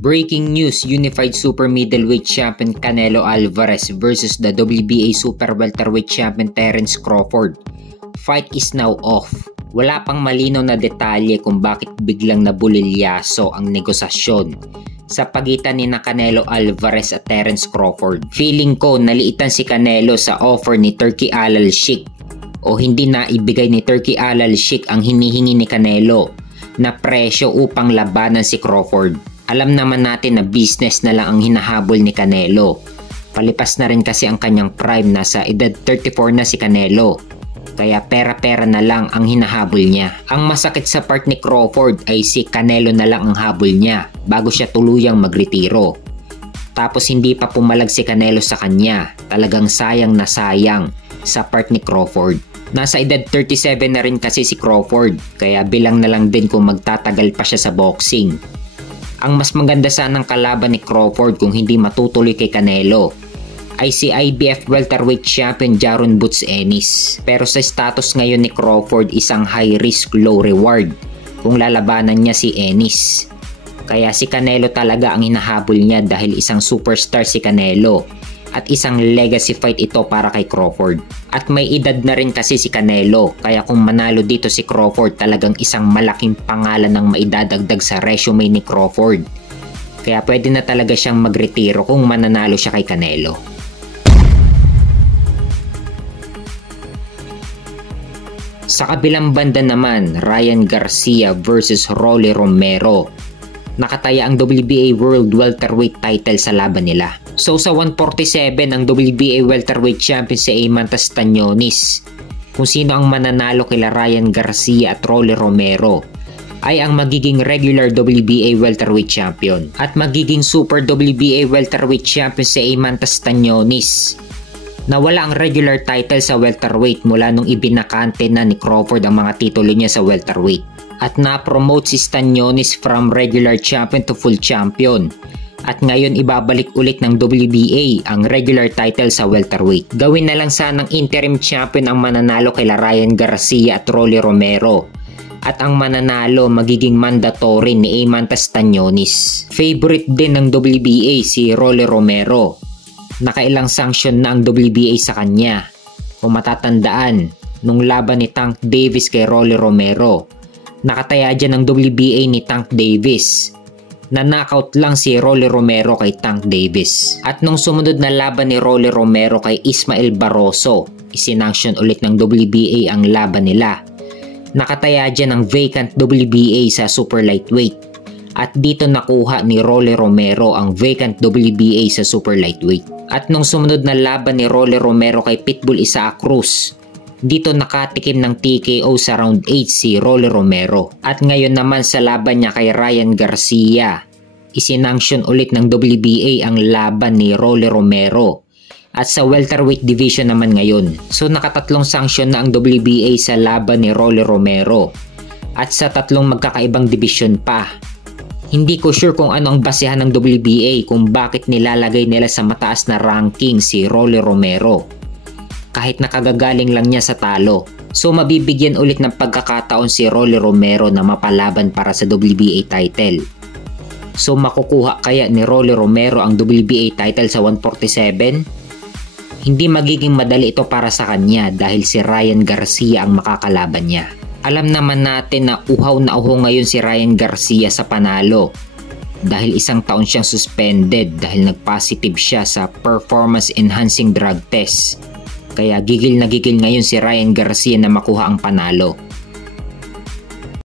Breaking news, Unified Super Middleweight Champion Canelo Alvarez versus the WBA Super Welterweight Champion Terence Crawford. Fight is now off. Wala pang malinaw na detalye kung bakit biglang nabulilyaso ang negosasyon sa pagitan ni Canelo Alvarez at Terence Crawford. Feeling ko naliitan si Canelo sa offer ni Turki Al Sheikh o hindi na ibigay ni Turki Al Sheikh ang hinihingi ni Canelo na presyo upang labanan si Crawford. Alam naman natin na business na lang ang hinahabol ni Canelo. Palipas na rin kasi ang kanyang prime, nasa edad 34 na si Canelo. Kaya pera-pera na lang ang hinahabol niya. Ang masakit sa part ni Crawford ay si Canelo na lang ang habol niya bago siya tuluyang magretiro. Tapos hindi pa pumalag si Canelo sa kanya. Talagang sayang na sayang sa part ni Crawford. Nasa edad 37 na rin kasi si Crawford, kaya bilang na lang din kung magtatagal pa siya sa boxing. Ang mas maganda sanang kalaban ni Crawford kung hindi matutuloy kay Canelo ay si IBF Welterweight Champion Jaron Boots Ennis. Pero sa status ngayon ni Crawford, isang high risk low reward kung lalabanan niya si Ennis. Kaya si Canelo talaga ang hinahabol niya dahil isang superstar si Canelo at isang legacy fight ito para kay Crawford. At may edad na rin kasi si Canelo, kaya kung manalo dito si Crawford, talagang isang malaking pangalan ang maidadagdag sa resume ni Crawford. Kaya pwede na talaga siyang magretiro kung mananalo siya kay Canelo. Sa kabilang banda naman, Ryan Garcia versus Rolly Romero. Nakataya ang WBA World Welterweight title sa laban nila. So sa 147, ang WBA Welterweight Champion si Eiman Castañones. Kung sino ang mananalo kila Ryan Garcia at Rolly Romero ay ang magiging regular WBA Welterweight Champion. At magiging Super WBA Welterweight Champion si Eiman Castañones. Nawala ang regular title sa welterweight mula nung ibinakante na ni Crawford ang mga titulo niya sa welterweight. At na-promote si Castañones from regular champion to full champion. At ngayon ibabalik ulit ng WBA ang regular title sa welterweight. Gawin na lang sanang interim champion ang mananalo kay Ryan Garcia at Rolly Romero. At ang mananalo magiging mandatory ni Eiman Castañones. Favorite din ng WBA si Rolly Romero. Nakailang sanction na ang WBA sa kanya. Kung matatandaan, nung laban ni Tank Davis kay Rolly Romero, nakataya dyan ng WBA ni Tank Davis. Na-knockout lang si Rolly Romero kay Tank Davis. At nung sumunod na laban ni Rolly Romero kay Ismael Barroso, isinanction ulit ng WBA ang laban nila. Nakataya dyan ng vacant WBA sa super lightweight. At dito nakuha ni Rolly Romero ang vacant WBA sa super lightweight. At nung sumunod na laban ni Rolly Romero kay Pitbull Isaac Cruz, dito nakatikim ng TKO sa round 8 si Rolly Romero. At ngayon naman sa laban niya kay Ryan Garcia, isinanction ulit ng WBA ang laban ni Rolly Romero. At sa welterweight division naman ngayon. So nakatatlong sanction na ang WBA sa laban ni Rolly Romero. At sa tatlong magkakaibang division pa. Hindi ko sure kung ano ang basehan ng WBA kung bakit nilalagay nila sa mataas na ranking si Rolly Romero. Kahit nakagagaling lang niya sa talo. So mabibigyan ulit ng pagkakataon si Rolly Romero na mapalaban para sa WBA title. So makukuha kaya ni Rolly Romero ang WBA title sa 147? Hindi magiging madali ito para sa kanya dahil si Ryan Garcia ang makakalaban niya. Alam naman natin na uhaw ngayon si Ryan Garcia sa panalo. Dahil isang taon siyang suspended dahil nag-positive siya sa performance enhancing drug test. Kaya gigil na gigil ngayon si Ryan Garcia na makuha ang panalo.